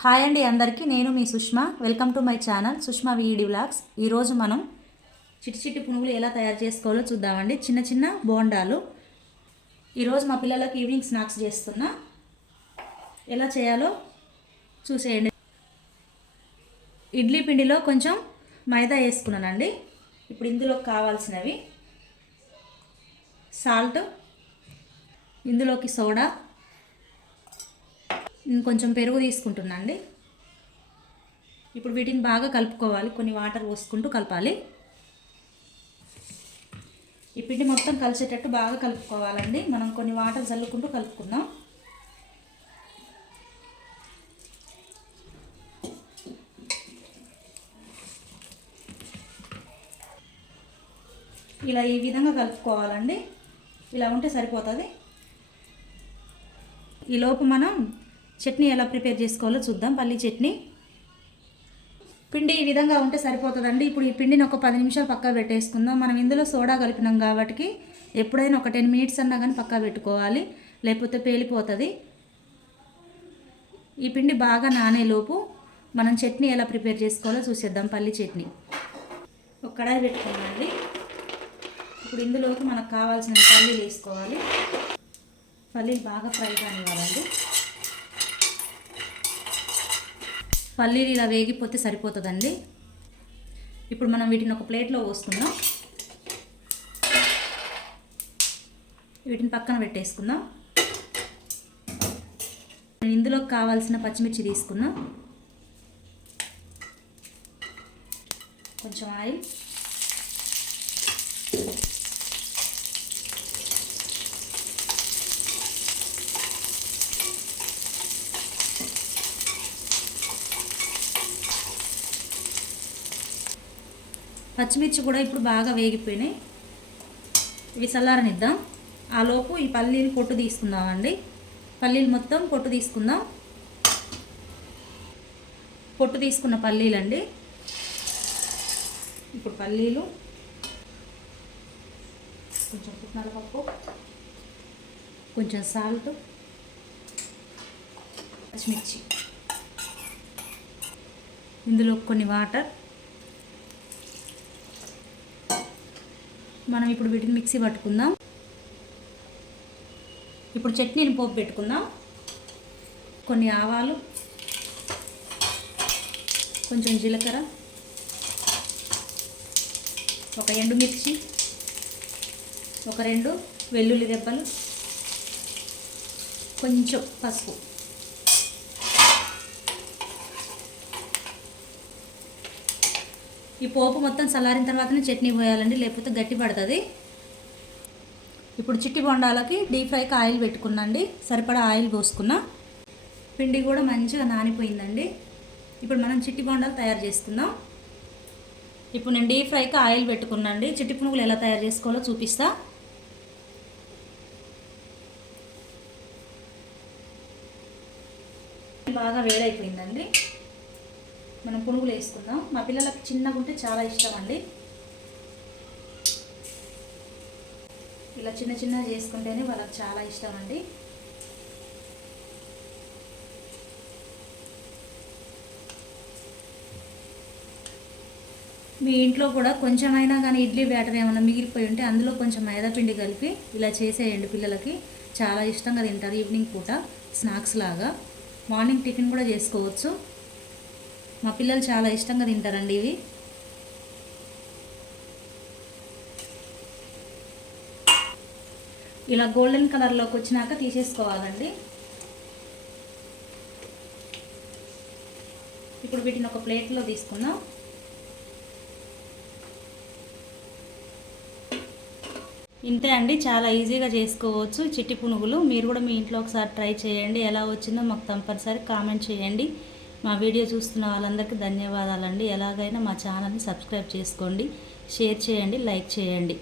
Hi అండి అందరికీ నేను మీ Sushma. Welcome to my channel Sushma వీడి వ్లాగ్స్. ఈరోజు మనం చిట్టి చిట్టి పునుగులు ఎలా తయారు చేసుకోవాలో చూద్దామండి. చిన్న చిన్న బోండాలు. ఈరోజు మా పిల్లలకు ఈవినింగ్ స్నాక్స్ చేస్తున్నా. ఎలా చేయాలో చూసేయండి. ఇడ్లీ పిండిలో కొంచెం మైదా వేసుకున్నానండి. ఇప్పుడు ఇందులో కావాల్సినవి. సాల్ట్. ఇందులోకి సోడా. నేను కొంచెం పెరుగు తీసుకుంటున్నా అండి ఇప్పుడు వీటిని బాగా కలుపుకోవాలి. కొన్ని వాటర్ పోసుకుంటూ కలపాలి. ఈ పిండి మొత్తం కలిసేటట్టు బాగా కలుపుకోవాలండి. మనం కొన్ని వాటర్ చల్లుకుంటూ కలుపుకుందాం. ఇలా ఈ విధంగా కలుపుకోవాలండి. ఇలా ఉంటే సరిపోతుంది. ఈలోపు మనం చట్నీ ఎలా ప్రిపేర్ చేసుకోవాలో చూద్దాం. పల్లీ చట్నీ. పిండి ఈ విధంగా ఉంటే సరిపోతుందండి. ఇప్పుడు ఈ పిండిని ఒక పది నిమిషాలు పక్కా పెట్టేసుకుందాం. మనం ఇందులో సోడా కలిపినాం కాబట్టి ఎప్పుడైనా ఒక టెన్ మినిట్స్ అన్నా కానీ పక్కా పెట్టుకోవాలి. లేకపోతే పేలిపోతుంది. ఈ పిండి బాగా నానేలోపు మనం చట్నీ ఎలా ప్రిపేర్ చేసుకోవాలో చూసేద్దాం పల్లి చట్నీ. ఒక కడాయి పెట్టుకున్నాండి ఇప్పుడు ఇందులోకి మనకు కావాల్సిన పల్లీలు వేసుకోవాలి. పల్లీలు బాగా ఫ్రై కానివ్వాలండి. పల్లీలు ఇలా వేగిపోతే సరిపోతుందండి. ఇప్పుడు మనం వీటిని ఒక ప్లేట్లో పోసుకుందాం. వీటిని పక్కన పెట్టేసుకుందాం. నేను ఇందులోకి కావాల్సిన పచ్చిమిర్చి తీసుకున్నాం. కొంచెం ఆయిల్. పచ్చిమిర్చి కూడా ఇప్పుడు బాగా వేగిపోయినాయి. ఇవి చల్లారనిద్దాం. ఆలోపు ఈ పల్లీలు పొట్టు తీసుకుందామండి. పల్లీలు మొత్తం పొట్టు తీసుకుందాం. పొట్టు తీసుకున్న పల్లీలండి. ఇప్పుడు పల్లీలు. కొంచెం పుట్నాల పప్పు కొంచెం సాల్ట్. పచ్చిమిర్చి. ఇందులో కొన్ని వాటర్. మనం ఇప్పుడు వీటిని మిక్సీ పట్టుకుందాం. ఇప్పుడు చట్నీని పోపు పెట్టుకుందాం. కొన్ని ఆవాలు కొంచెం జీలకర్ర ఒక ఎండుమిర్చి ఒక రెండు వెల్లుల్లి దెబ్బలు కొంచెం పసుపు. ఈ పోపు మొత్తం చల్లారిన తర్వాతనే చట్నీ పోయాలండి లేకపోతే గట్టి పడుతుంది. ఇప్పుడు చిట్టి బొండాలకి డీప్ ఫ్రైకి ఆయిల్ పెట్టుకున్నాండి సరిపడా ఆయిల్ పోసుకున్నా. పిండి కూడా మంచిగా నానిపోయిందండి. ఇప్పుడు మనం చిట్టి బొండాలు తయారు చేసుకుందాం ఇప్పుడు నేను డీప్ ఫ్రైకి ఆయిల్ పెట్టుకున్నాండి. చిట్టి పునుగులు ఎలా తయారు చేసుకోవాలో చూపిస్తా. బాగా వేడైపోయిందండి. మనం పునుగులు వేసుకుందాం. మా పిల్లలకి చిన్నగా ఉంటే చాలా ఇష్టం అండి ఇలా చిన్న చిన్న చేసుకుంటేనే వాళ్ళకి చాలా ఇష్టం అండి మీ ఇంట్లో కూడా కొంచెమైనా కానీ ఇడ్లీ బ్యాటర్ ఏమైనా మిగిలిపోయి ఉంటే అందులో కొంచెం మైదాపిండి కలిపి ఇలా చేసేయండి పిల్లలకి. చాలా ఇష్టంగా తింటారు ఈవినింగ్ పూట స్నాక్స్ లాగా. మార్నింగ్ టిఫిన్ కూడా చేసుకోవచ్చు. మా పిల్లలు చాలా ఇష్టంగా తింటారండి ఇవి. ఇలా గోల్డెన్ కలర్లోకి వచ్చినాక తీసేసుకోవాలండి. ఇప్పుడు వీటిని ఒక ప్లేట్లో తీసుకుందాం. ఇంతే అండి చాలా ఈజీగా చేసుకోవచ్చు. చిట్టి పునుగులు మీరు కూడా మీ ఇంట్లో ఒకసారి ట్రై చేయండి ఎలా వచ్చిందో మాకు తప్పనిసరి కామెంట్ చేయండి. మా వీడియో చూస్తున్న వాళ్ళందరికీ ధన్యవాదాలండి. ఎలాగైనా మా ఛానల్ని సబ్స్క్రైబ్ చేసుకోండి షేర్ చేయండి లైక్ చేయండి.